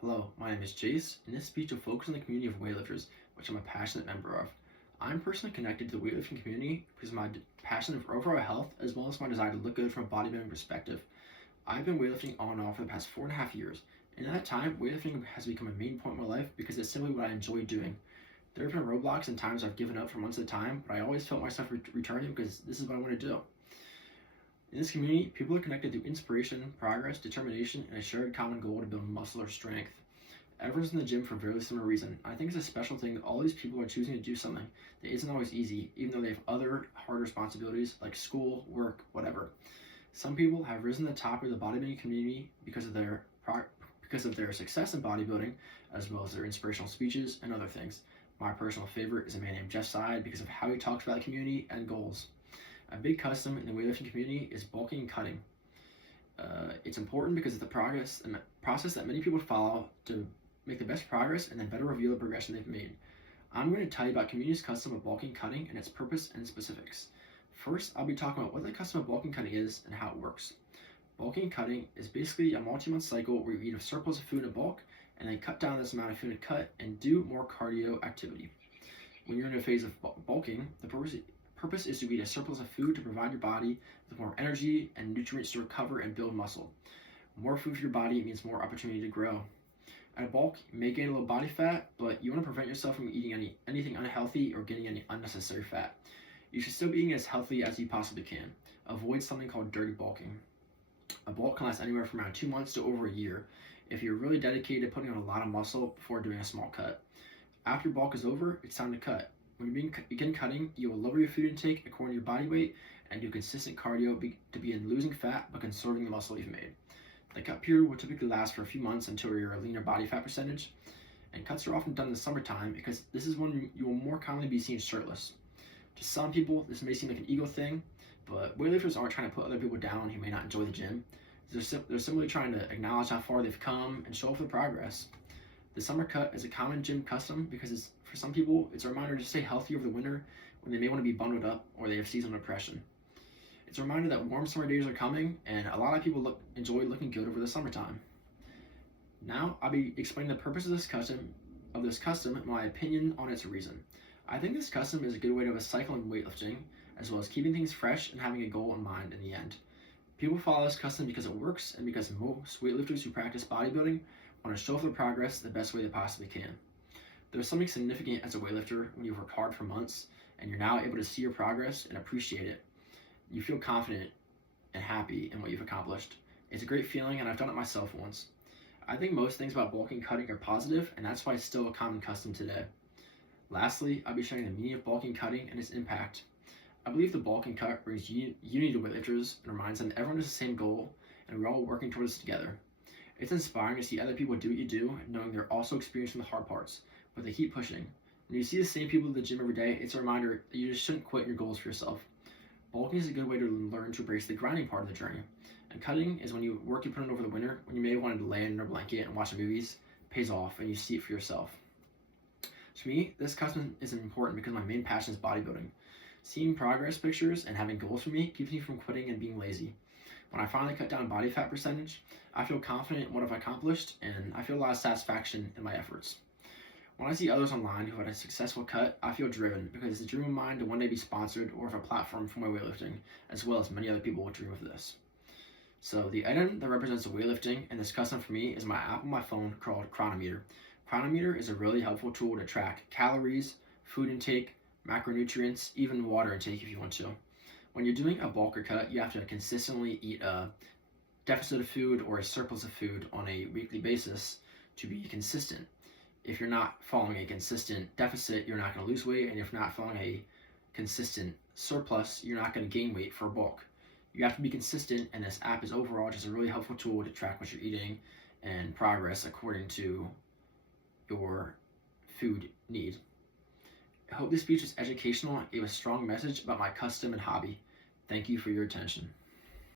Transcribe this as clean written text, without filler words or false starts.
Hello, my name is Jace, and this speech will focus on the community of weightlifters, which I'm a passionate member of. I'm personally connected to the weightlifting community because of my passion for overall health as well as my desire to look good from a bodybuilding perspective. I've been weightlifting on and off for the past 4.5 years, and in that time, weightlifting has become a main point in my life because it's simply what I enjoy doing. There have been roadblocks and times I've given up for months at a time, but I always felt myself returning because this is what I want to do. In this community, people are connected through inspiration, progress, determination, and a shared common goal to build muscle or strength. Everyone's in the gym for a very similar reason. I think it's a special thing that all these people are choosing to do something that isn't always easy, even though they have other hard responsibilities like school, work, whatever. Some people have risen to the top of the bodybuilding community because of their success in bodybuilding, as well as their inspirational speeches and other things. My personal favorite is a man named Jeff Side because of how he talks about the community and goals. A big custom in the weightlifting community is bulking and cutting. It's important because of the process that many people follow to make the best progress and then better reveal the progression they've made. I'm going to tell you about community's custom of bulking and cutting and its purpose and specifics. First, I'll be talking about what the custom of bulking and cutting is and how it works. Bulking and cutting is basically a multi-month cycle where you eat a surplus of food in bulk and then cut down this amount of food and cut and do more cardio activity. When you're in a phase of bulking, the purpose is to eat a surplus of food to provide your body with more energy and nutrients to recover and build muscle. More food for your body means more opportunity to grow. At a bulk, you may gain a little body fat, but you want to prevent yourself from eating anything unhealthy or getting any unnecessary fat. You should still be eating as healthy as you possibly can. Avoid something called dirty bulking. A bulk can last anywhere from around 2 months to over a year if you're really dedicated to putting on a lot of muscle before doing a small cut. After your bulk is over, it's time to cut. When you begin cutting, you will lower your food intake according to your body weight and do consistent cardio to begin losing fat but conserving the muscle you've made. The cut period will typically last for a few months until you're a leaner body fat percentage, and cuts are often done in the summertime because this is when you will more commonly be seen shirtless. To some people, this may seem like an ego thing, but weightlifters aren't trying to put other people down who may not enjoy the gym. They're simply trying to acknowledge how far they've come and show off the progress. The summer cut is a common gym custom because for some people, it's a reminder to stay healthy over the winter when they may want to be bundled up or they have seasonal depression. It's a reminder that warm summer days are coming and a lot of people enjoy looking good over the summertime. Now, I'll be explaining the purpose of this custom, and my opinion on its reason. I think this custom is a good way to have a cycle in weightlifting, as well as keeping things fresh and having a goal in mind in the end. People follow this custom because it works and because most weightlifters who practice bodybuilding want to show off their progress the best way they possibly can. There's something significant as a weightlifter when you've worked hard for months and you're now able to see your progress and appreciate it. You feel confident and happy in what you've accomplished. It's a great feeling, and I've done it myself once. I think most things about bulking and cutting are positive, and that's why it's still a common custom today. Lastly, I'll be sharing the meaning of bulking and cutting and its impact. I believe the bulk and cut brings unity to weightlifters and reminds them that everyone has the same goal and we're all working towards it together. It's inspiring to see other people do what you do, knowing they're also experiencing the hard parts, but they keep pushing. When you see the same people at the gym every day, it's a reminder that you just shouldn't quit your goals for yourself. Bulking is a good way to learn to embrace the grinding part of the journey. And cutting is when you work you put in over the winter, when you may have wanted to lay in a blanket and watch movies, pays off and you see it for yourself. To me, this custom is important because my main passion is bodybuilding. Seeing progress pictures and having goals for me keeps me from quitting and being lazy. When I finally cut down body fat percentage, I feel confident in what I've accomplished and I feel a lot of satisfaction in my efforts. When I see others online who had a successful cut, I feel driven because it's a dream of mine to one day be sponsored or have a platform for my weightlifting, as well as many other people will dream of this. So the item that represents the weightlifting and this custom for me is my app on my phone called Chronometer. Chronometer is a really helpful tool to track calories, food intake, macronutrients, even water intake if you want to. When you're doing a bulk or cut, you have to consistently eat a deficit of food or a surplus of food on a weekly basis to be consistent. If you're not following a consistent deficit, you're not going to lose weight, and if you're not following a consistent surplus, you're not going to gain weight for a bulk. You have to be consistent, and this app is overall just a really helpful tool to track what you're eating and progress according to your food need. I hope this speech was educational and gave a strong message about my custom and hobby. Thank you for your attention.